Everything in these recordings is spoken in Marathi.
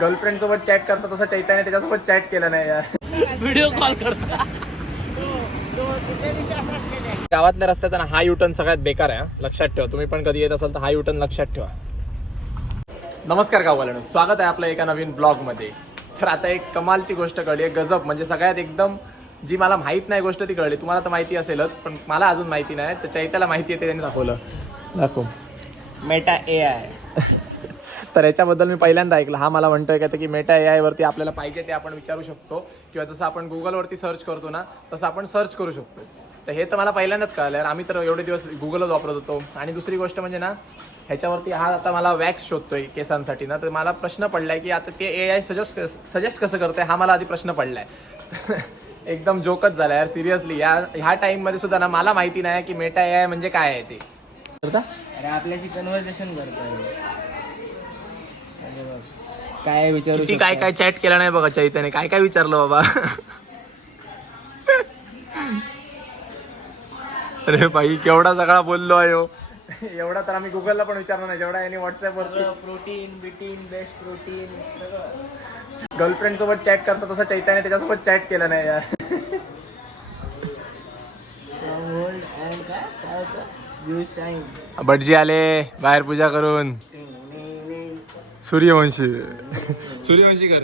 गर्लफ्रेंड सोबत चॅट करतो तसं चैताने त्याच्यासोबत चॅट केलं नाही यार. व्हिडिओ कॉल करता. गावातल्या रस्त्याचा ना हा युटर्न सगळ्यात बेकार आहे. लक्षात ठेवा. तुम्ही पण कधी येत असाल तर हा युटर्न लक्षात ठेवा. नमस्कार गाववाल्यानो. स्वागत आहे आपलं एका नवीन ब्लॉगमध्ये. तर आता एक कमालची गोष्ट कळली. गजब म्हणजे सगळ्यात एकदम जी मला माहीत नाही गोष्ट ती कळली. तुम्हाला तर माहिती असेलच पण मला अजून माहिती नाही. तर चैत्याला माहिती आहे ते त्यांनी दाखवलं. दाखव. मेटा ए आय तर याच्याबद्दल मी पहिल्यांदा ऐकलं. हा मला म्हणतोय का की मेटा ए वरती आपल्याला पाहिजे ते आपण विचारू शकतो. किंवा जसं आपण गुगलवरती सर्च करतो ना तसं आपण सर्च करू शकतो. तर हे तर मला पहिल्यांदाच कळलं यार आम्ही तर एवढे दिवस गुगलच वापरत होतो. आणि दुसरी गोष्ट म्हणजे ना ह्याच्यावरती हा आता मला वॅक्स शोधतोय केसांसाठी ना. तर मला प्रश्न पडलाय की आता ते ए आय सजेस्ट सजेस्ट कसं करतंय हा मला आधी प्रश्न पडलाय. एकदम जोकच झाला यार सिरियसली या ह्या टाईममध्ये सुद्धा ना मला माहिती नाही की मेटा ए आय म्हणजे काय आहे ते. करता? अरे आपल्याशी कन्व्हर्सेशन करतोय. काय विचारू किती काय काय चॅट केलं नाही बघा चैतन्य काय काय विचारलं बाबा? अरे भाई केवढा सगळा बोललो आहे हो. एवढा तर आम्ही गुगलला पण विचारलं नाही. जेवढा यांनी व्हॉट्सअप वरती प्रोटीन बिटीन बेस्ट प्रोटीन सगळं. गर्लफ्रेंड सोबत चॅट करतो तसं चैतन्य त्याच्यासोबत चॅट केलं नाही यार. भटजी आले बाहेर पूजा करून. सूर्यवंशी. सूर्यवंशी कर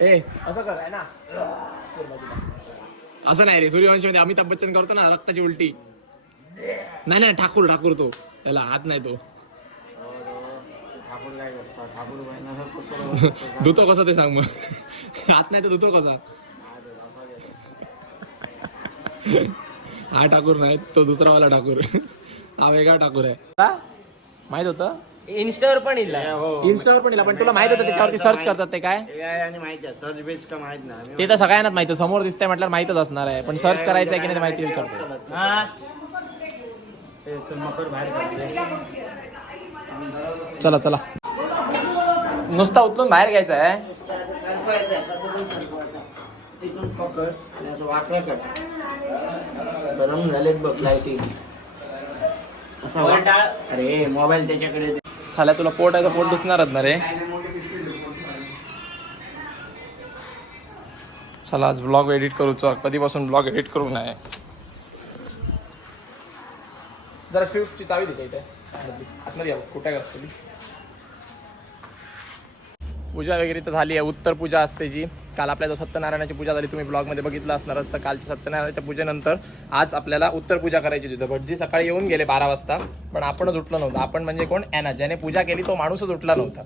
ए. असं कर आहे ना? असं नाही रे सूर्यवंशी मध्ये अमिताभ बच्चन करतो ना रक्ताची उलटी. नाही नाही ठाकूर ठाकूर तो. त्याला हात नाही तो. ठाकूर काय करतो ठाकूर बहिणा धुतो कसा ते सांग मग. हात नाही तर धुतो कसा. हा ठाकूर नाही तो दुसरा वाला ठाकूर. हा वेगळा ठाकूर आहे. माहीत होतं? इन्स्टावर पण येईल. इन्स्टावर पण येईल. पण तुला माहीत होतं त्याच्यावरती सर्च करतात ते काय? आणि माहिती आहे. सर्च बेस का माहीत नाही. ते तर सगळ्यांनाच माहिती आहे. समोर दिसतंय म्हटल्यावर माहितच असणार आहे. पण सर्च करायचं आहे की नाही माहिती विचारतो. हा? चल. चला चला. नुसता उचलून बाहेर घ्यायचं आहे. तिथून पकड आणि असं वाकलं कर. गरम झालेत बघ लाईटिंग असं वाट- अरे मोबाईल त्याच्याकडे दे. साल्या तुला पोट आहे तर पोट दिसणारच ना रे. चला आज ब्लॉग एडिट करू चल. कधीपासून ब्लॉग एडिट करू नाही. जरा स्विफ्टची चावी दिली इथे. आतमध्ये या कुठे असतली पूजा वगैरे तर झाली आहे. उत्तर पूजा असते जी. काल आपल्या जो सत्यनारायणाची पूजा झाली. तुम्ही ब्लॉगमध्ये बघितलं असणारच तर कालच्या सत्यनारायणाच्या पूजेनंतर आज आपल्याला उत्तर पूजा करायची होती. तर भटजी सकाळी येऊन गेले बारा वाजता. पण आपणच उठलो नव्हतं. आपण म्हणजे कोण? ॲना ज्याने पूजा केली तो माणूसच उठला नव्हता.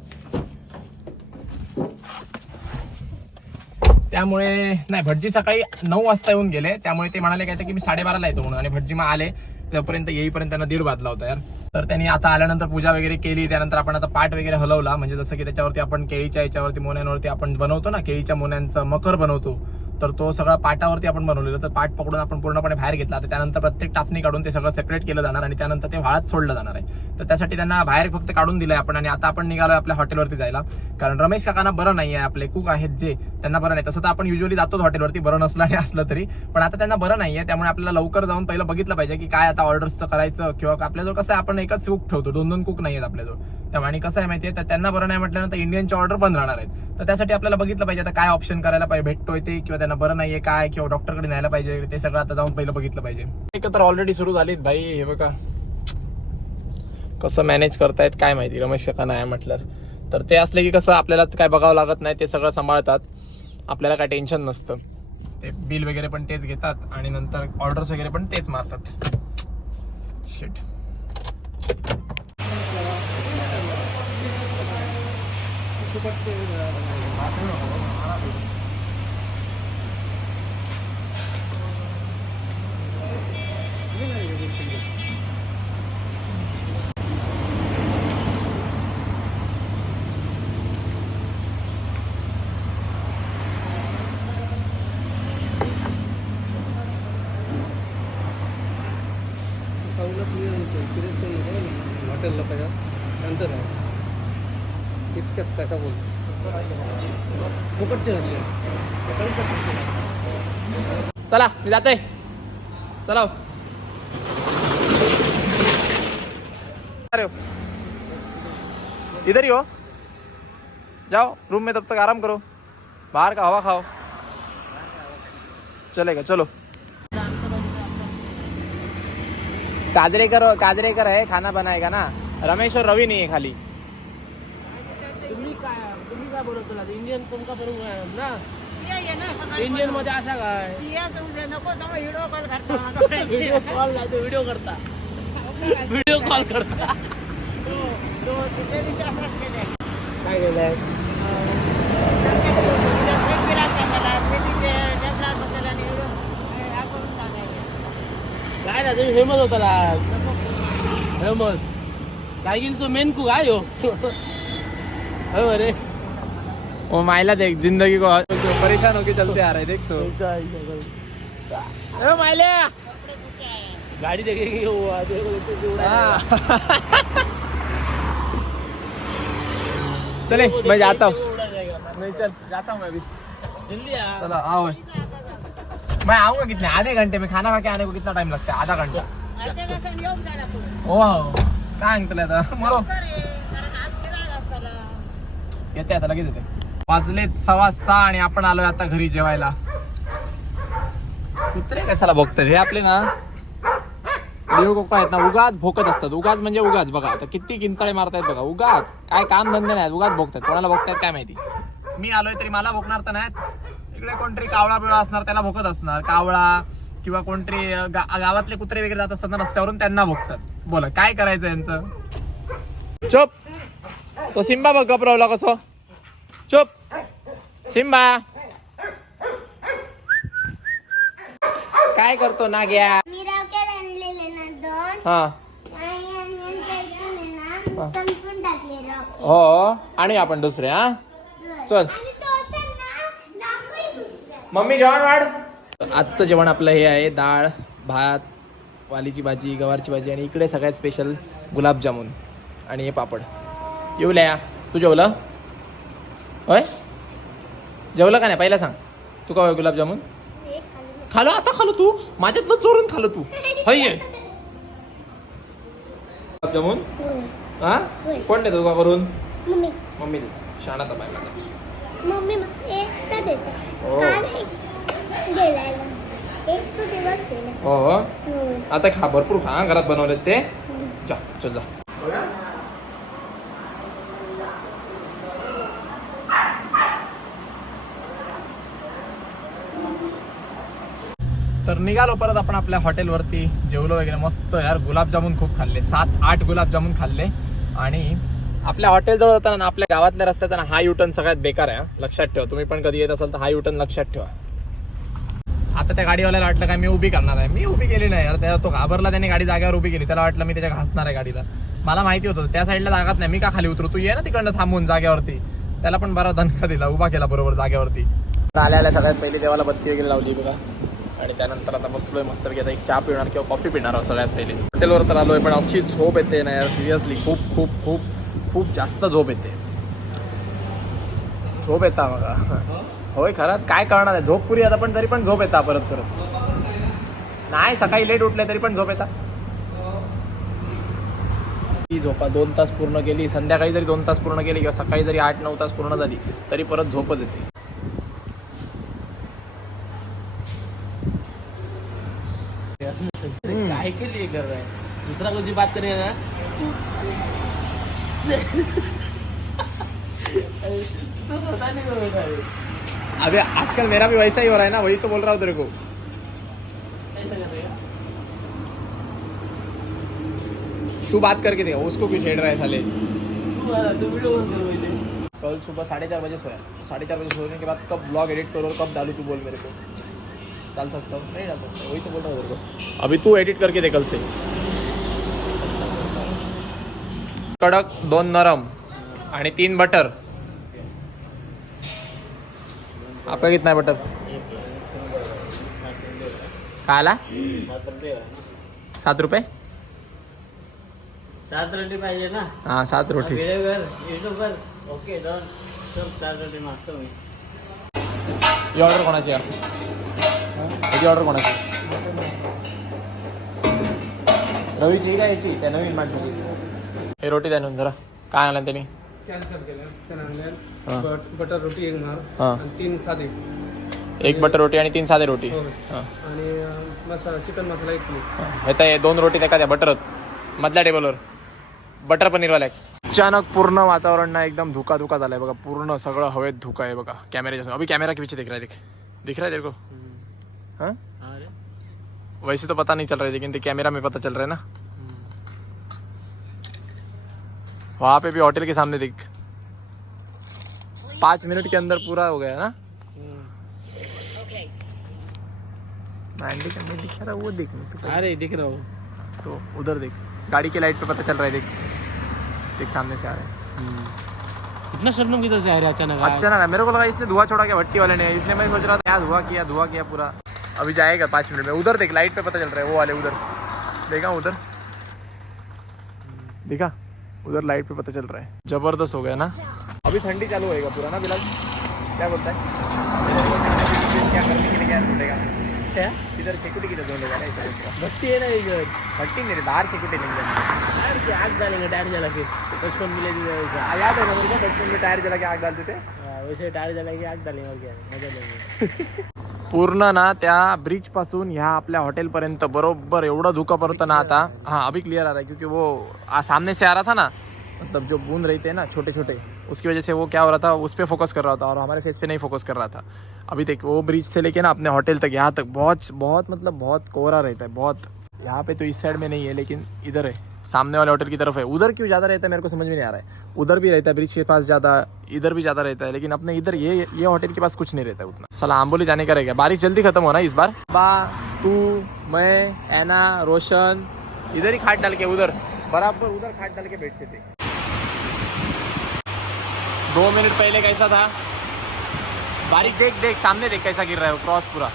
त्यामुळे नाही भटजी सकाळी नऊ वाजता येऊन गेले. त्यामुळे ते म्हणाले काय की मी साडेबाराला येतो म्हणून. आणि भटजी मग आले. तोपर्यंत येईपर्यंत त्यांना दीड वाजला होता यार. तर त्यांनी आता आल्यानंतर पूजा वगैरे केली त्यानंतर आपण आता पाठ वगैरे हलवला. म्हणजे जसं की त्याच्यावरती आपण केळीच्या याच्यावरती मोन्यांवरती आपण बनवतो ना केळीच्या मोन्यांचा मकर बनवतो. तर तो सगळा पाटावरती आपण बनवलेलं तर पाट पकडून आपण पूर्णपणे बाहेर घेतला. तर त्यानंतर प्रत्येक टाचणी काढून ते सगळं सेपरेट केलं जाणार आणि त्यानंतर ते वाळत सोडलं जाणार आहे. तर त्यासाठी त्यांना बाहेर फक्त काढून दिलंय आपण आणि आता आपण निघालोय आपल्या हॉटेलवरती जायला. कारण रमेश काकांना बरं नाही आहे आपले कुक आहेत जे त्यांना बरं नाही. तसं तर आपण युजली जातो हॉटेलवरती बरं नसलं आणि असलं तरी. पण आता त्यांना बरं नाही आहे त्यामुळे आपल्याला लवकर जाऊन पहिलं बघितलं पाहिजे की काय आता ऑर्डर्सचं करायचं किंवा आपल्याजवळ कसं आहे आपण एकच कुक ठेवतो. दोन दोन कुक नाही आहेत आपल्याजवळ. त्यामुळे आणि कसं आहे माहितीये? तर त्यांना बरं नाही म्हटल्यानंतर इंडियनची ऑर्डर बंद राहणार आहेत. तर त्यासाठी आपल्याला बघितलं पाहिजे आता काय ऑप्शन करायला पाहिजे भेटतोय ते किंवा त्यांना बरं नाहीये काय किंवा डॉक्टरकडे न्यायला पाहिजे ते सगळं आता जाऊन पहिलं बघितलं पाहिजे. एकत्र ऑलरेडी सुरू झालीत भाई हे बघा. कसं मॅनेज करतायत काय माहिती रमेश काका नाही म्हटलं तर ते असले की कसं आपल्याला काय बघावं लागत नाही ते सगळं सांभाळतात. आपल्याला काय टेन्शन नसतं. ते बिल वगैरे पण तेच घेतात आणि नंतर ऑर्डर्स वगैरे पण तेच मारतात. शिट हॉटेलला पाहिजे नंतर आहे इतक्यात काय चला मी जाते चला. अरे. इधर ही हो. जाओ रूम में तब तक आराम करो. बाहर का हवा खाओ. चलेगा चलो. काजरेकर काजरेकर है खाना बनाएगा ना? रमेश और रवि नहीं है खाली। काय तुम्ही काय बोलत इंडियन तुमका बरोबर ना? इंडियनमध्ये असा काय? व्हिडिओ कॉल नाही व्हिडिओ करता. व्हिडिओ कॉल करता. काय केलंय? काय ना तुम्ही फेमस होता फेमस काय गेली तो? मेन कू काय हो? हो रे वो माइला देख जिंदगी को परेशान होके चलते आ रहे देख तो। अरे गाडी देखेगी वो। चले मैं जाता हूँ। नहीं चल जाता हूँ मैं अभी। जल्दी आ। चलो आओ। मैं आऊंगा कितने? आधे घंटे में खाना खा के आने को कितना टाइम लगता है? आधा घंटा। हो हो काय सांगतलं आता मरो येते आता लगेच येते. वाजलेत सव्वा सहा आणि आपण आलोय आता घरी जेवायला. कुत्रे कशाला बघतात हे आपले ना देव कोका आहेत ना उगाच भोकत असतात. उगाच म्हणजे उगाच. बघा आता किती किंचाळे मारतायत बघा. उगाच. काय काम धंदे नाहीत. उगाच भोगतात. कोणाला भोगतात काय माहिती? मी आलोय तरी मला भोकणार तर नाहीत. इकडे कोणतरी कावळा बिवळा असणार त्याला भोकत असणार. कावळा किंवा कोणतरी गा- गावातले कुत्रे वगैरे जात असतात ना रस्त्यावरून त्यांना भोगतात. बोला काय करायचं यांचं? चोप! तो सिम्बा बघ गपरवला कसो चुप सिम्बा काय करतो ना घ्या मी रॉकेट आणलेले ना दोन हा आणि आणि यांच्या इथून आहे ना संपून टाकले रॉकेट हो आणि आपण दुसरे हा चल आणि तो असं ना लांबही घुसला. मम्मी जेवण वाढ. आजचं जेवण आपलं हे आहे डाळ भात वालीची भाजी गवारची भाजी आणि इकडे सगळ्यात स्पेशल गुलाबजामुन आणि हे पापड. येऊ लया. तू जेवलं? होय? जेवलं का नाही? पहिला सांग. तू का होय गुलाबजामुन हे खाली आता खालो तू. माझ्यातलं चोरून खालो तू. होय. ये. गुलाबजामुन हा. कोण देतो का करून? मम्मी. मम्मी देतो. बाय माझा. मम्मी हो. हो. आता खा भरपूर खा घरात बनवलेत ते. जा चल जा. तर निघालो परत आपण आपल्या हॉटेलवरती. जेवलो वगैरे मस्त यार. गुलाबजामून खूप खाल्ले. सात आठ गुलाबजामून खाल्ले. आणि आपल्या हॉटेलजवळ जाताना ना, आपल्या गावातल्या रस्त्यात ना हा युटर्न सगळ्यात बेकार आहे लक्षात ठेवा. तुम्ही पण कधी येत असाल तर हा युटर्न लक्षात ठेवा. आता त्या गाडीवाल्याला वाटलं काय मी उभी करणार आहे? मी उभी केली नाही यार. त्या तो घाबरला त्याने गाडी जागेवर उभी केली. त्याला वाटलं मी त्याच्या घासणार आहे गाडीला. मला माहिती होतं त्या साईडला जागात नाही. मी का खाली उतरू? तू ये ना तिकडनं थांबून जागेवरती. त्याला पण बरा दणका दिला उभा केला बरोबर जागेवरती. आल्या आल्या सगळ्यात पहिली देवाला बत्ती वगैरे लावली बघा. आणि त्यानंतर आता बसलोय मस्त आता एक चहा पिणार किंवा कॉफी पिणार आहोत सगळ्यात पहिले. हॉटेलवर तर आलोय पण अशी झोप येते ना यार सिरियसली खूप खूप खूप खूप जास्त झोप येते. झोप येता बघा. होय खरंच काय करणार आहे? झोप पुरी आता पण तरी पण झोप येता परत परत. नाही सकाळी लेट उठले तरी पण झोप येता. ती झोपा दोन तास पूर्ण केली. संध्याकाळी जरी दोन तास पूर्ण केली किंवा सकाळी जरी आठ नऊ तास पूर्ण झाली तरी परत झोपच येते. काय केली कर रहा है। दूसरा कोणती बात करेगा ना। तो पता नहीं कर रहा है। अबे आजकल मेरा भी वैसा ही हो रहा है ना वही तो बोल रहा हूँ तेरे को। कर तू बात करके देखो उसको क्यों छेड़ रहा है साले। कर कल सुबह साढ़े चार बजे सोया। साढ़े चार बजे सोने के बाद कब ब्लॉग एडिट करो और कब डालू तू बोल मेरे को। डाल सकता हूँ नहीं डाल सकता वही तो बोल रहा हूँ तेरे को। अभी तू एडिट करके दे कल से। कडक दोन नरम आणि तीन बटर आपका कितना है बटर काला? सात रुपये? सात रोटी पाहिजे ना? हाँ सात रोटी. ओके दोन चल सात रोटी मागतो मी. ही ऑर्डर कोणाची आहे? ही ऑर्डर कोणाची? रवीची का याची त्या नवीन माणसाची हे रोटी द्या जरा. काय आणलं त्यांनी? कॅन्सल केलं. बटर रोटी एक मार. हा. आणि तीन साधे. एक बटर रोटी आणि तीन साधे रोटी. हो. आणि मसाला चिकन मसाला एक प्लेट हे. दोन रोटी त्या बटरत मधल्या टेबलवर बटर पनीरवाल्या अचानक पूर्ण वातावरण ना एकदम धुका धुका झालाय बघा. पूर्ण सगळं हवेत धुका आहे बघा. कॅमेऱ्याच्या समोर. अभी कॅमेरा के पीछे दिख रहा है देख. दिख रहा है को? हाँ? वैसे तो पता नहीं चल रहा है लेकिन कैमरा में पता चल रहा है ना। वहाँ पे भी होटल के सामने दिख। पाँच मिनट के अंदर पूरा हो गया ना? मैंडी का दिख रहा वो देख तू अरे दिख रहा हूँ। तो उधर देख। गाड़ी के लाइट पे पता चल रहा है देख। देख सामने से आ रहा है। इतना शबनम किधर से आ रहा है अचानक अच्छा ना मेरे को लगा इसने धुआँ छोड़ा क्या? भट्टी वाले ने। इसलिए मैं सोच रहा था क्या धुआँ किया धुआँ किया पूरा। अभी जाएगा पाँच मिनट में। उधर देख लाइट पे पता चल रहा है वो वाले उधर। देखा उधर? देखा? उधर लाइट पे पता चल रहा है। ज़बरदस्त हो गया ना? अभी ठंडी चालू होएगा पूरा ना बिलाल क्या बोलता है? क्या करने के लिए क्या? बोलेगा इधर सिक्योरिटी की ज़रूरत होगा ना इस साइड का भट्टी है ना इधर? भट्टी मेरे बाहर सिक्योरिटी नहीं जाती टायर आग डालेंगे टायर जला के। बचपन मिले याद है मेरे को बचपन में टायर जला के आग डालते थे? हाँ, वैसे टायर जला के आग डालेंगे और क्या मज़ा लेंगे। पूर्ण ना त्या ब्रिज पासून ह्या आपल्या हॉटेल पर्यंत. बरोबर एवढं धुका पडतं ना आता. हाँ अभी क्लियर आ रहा है क्योंकि वो आ, सामने से आ रहा था ना मतलब जो बूंद रहते हैं ना छोटे छोटे उसकी वजह से वो क्या हो रहा था उस पर फोकस कर रहा था और हमारे फेस पे नहीं फोकस कर रहा था। अभी तक वो ब्रिज से लेके ना अपने होटल तक यहाँ तक बहुत बहुत मतलब बहुत कोहरा रहता है बहुत। यहाँ पे तो इस साइड में नहीं है लेकिन इधर है। सामने वाले होटल की तरफ़ है। उधर क्यों ज़्यादा रहता है, मेरे को समझ में नहीं आ रहा है। उधर भी रहता है, ब्रिज के पास ज़्यादा, इधर भी ज़्यादा रहता है, लेकिन अपने इधर ये ये होटल के पास कुछ नहीं रहता उतना। साला आंबोली जाने का रहेगा। बारिश जल्दी खत्म होना इस बार? बा, तू, मैं ऐना रोशन, इधर ही खाट डाल के, उधर। बराबर उधर खाट डाल के बैठते थे। दो मिनट पहले कैसा था? बारिश देख देख, सामने देख कैसा गिर रहा है क्रॉस पूरा।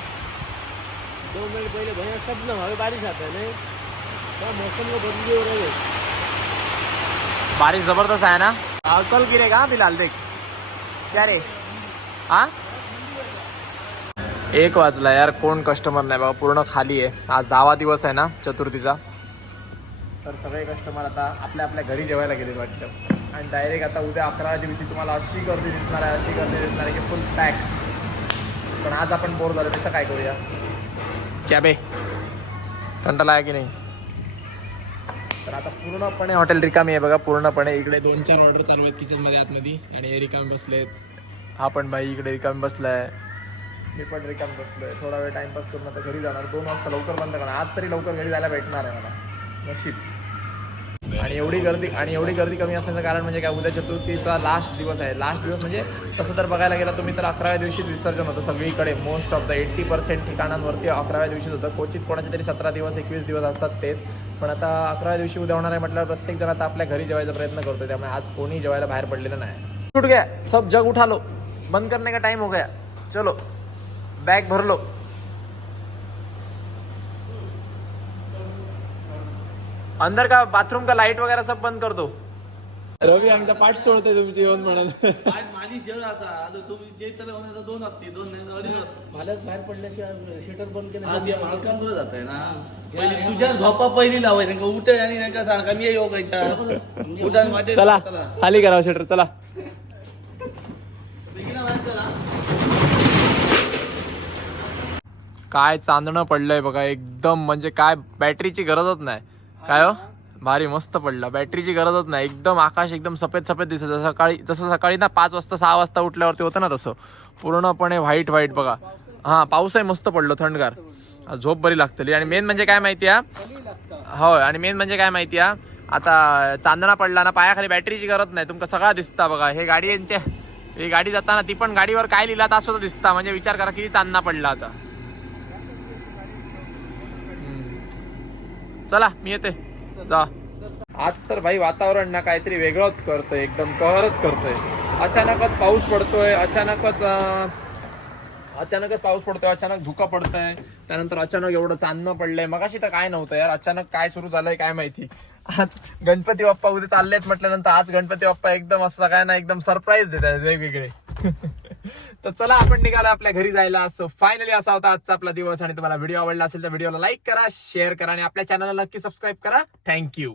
दो मिनट पहले भैया शबनम अभी बारिश आता है, नहीं? बारिश जबरदस्त आहे ना? कल गिरेगा हाँ फिलहाल देख। क्या रे? हा? एक वाजला यार कोण कस्टमर नाही बाबा पूर्ण खाली आहे. आज दहावा दिवस आहे ना चतुर्थीचा. तर सगळे कस्टमर आता आपल्या आपल्या घरी जेवायला गेले वाटतं. आणि डायरेक्ट आता उद्या अकरा दिवशी तुम्हाला अशी गर्दी दिसणार आहे अशी गर्दी दिसणार आहे की फुल पॅक पण आज आपण बोर झालो त्याचं काय करूया? क्या बे? कंटाळा आहे की नाही? तर आता पूर्णपणे हॉटेल रिकामी आहे बघा पूर्णपणे इकडे दोन चार ऑर्डर चालू आहेत किचनमध्ये आतमध्ये आणि हे रिकामी आहेत. हा पण भाई इकडे रिकामी बसलाय. मी पण रिकामी बसलोय. थोडा वेळ टाइमपास करून आता घरी जाणार. दोन वाजता लवकर बंद करणार. आज तरी लवकर घरी जायला भेटणार आहे मला. नशीब. आणि एवढी गर्दी आणि एवढी गर्दी कमी असण्याचं कारण म्हणजे काय? उद्या चतुर्थीचा लास्ट दिवस आहे. लास्ट दिवस म्हणजे तसं तर बघायला गेला तुम्ही तर अकराव्या दिवशीच विसर्जन होतं सगळीकडे. Most of the eighty percent ठिकाणांवरती अकराव्या दिवशीच होतं. क्वचित कोणाचे तरी सतरा दिवस एकवीस दिवस असतात तेच. पण आता अकरा दिवशी उद्या होणार आहे म्हटल्यावर प्रत्येक जण आता आपल्या घरी जेवायचा प्रयत्न करतो त्यामुळे आज कोणी जेवायला बाहेर पडलेलं नाही. उठ गया. सब जग उठा लो. बंद करने का टाइम हो गया. चलो. बॅग भर लो. अंदर का बाथरूम का लाइट वगैरे सब बंद कर दो. रवी आमचा पाठ चोळतोय तुमची येऊन म्हणत आज माझी शेअर असा. आता तुम्ही जे होण्याचा दोन हप्ते दोन नाही अडीच. मालक बाहेर पडल्याशिवाय शटर बंद केलं हा ते मालकांमुळे जात आहे ना पहिली तुझ्या झोपा पहिली लावायची नाही का? उठे आणि नाही का सांगा मी येऊ खायच्या उठा आणि माझ्या चला. खाली करा शटर चला. काय चांदणं पडलंय बघा एकदम. म्हणजे काय बॅटरीची गरजच नाही. काय हो? भारी मस्त पडला. बॅटरीची गरजच नाही. एकदम आकाश एकदम सफेद सफेद दिसत. सकाळी जसं सकाळी ना पाच वाजता सहा वाजता उठल्यावरती होतं ना तसं. पूर्णपणे व्हाईट व्हाईट बघा. हा पाऊसही मस्त पडलो थंडगार. झोप बरी लागतली. आणि मेन म्हणजे काय माहिती आहे होय आणि मेन म्हणजे काय माहिती आहे आता चांदणा पडला ना पायाखाली बॅटरीची गरज नाही. तुमका सगळा दिसता बघा. हे गाडी यांच्या ही गाडी जाताना ती पण गाडीवर काय लिहिला ता सुद्धा दिसता. म्हणजे विचार करा किती चांदणा पडला आता. चला मी येते. जा. आज तर भाई वातावरण ना काहीतरी वेगळंच करतंय एकदम कहरच करतोय. अचानकच पाऊस पडतोय अचानकच अचानकच पाऊस पडतोय अचानक धुका पडतंय त्यानंतर अचानक एवढं चांदणं पडलंय. मगाशी तर काय नव्हतं यार अचानक काय सुरू झालंय काय माहिती. आज गणपती बाप्पा उद्या चाललेत म्हटल्यानंतर आज गणपती बाप्पा एकदम असं काय ना एकदम सरप्राईज देत आहेत वेगवेगळे. तर चला आपण निघालो आपल्या घरी जायला. असं फायनली असा होता आजचा आपला दिवस. आणि तुम्हाला व्हिडिओ आवडला असेल तर व्हिडिओला लाईक करा शेअर करा आणि आपल्या चॅनलला नक्की सबस्क्राईब करा. थँक्यू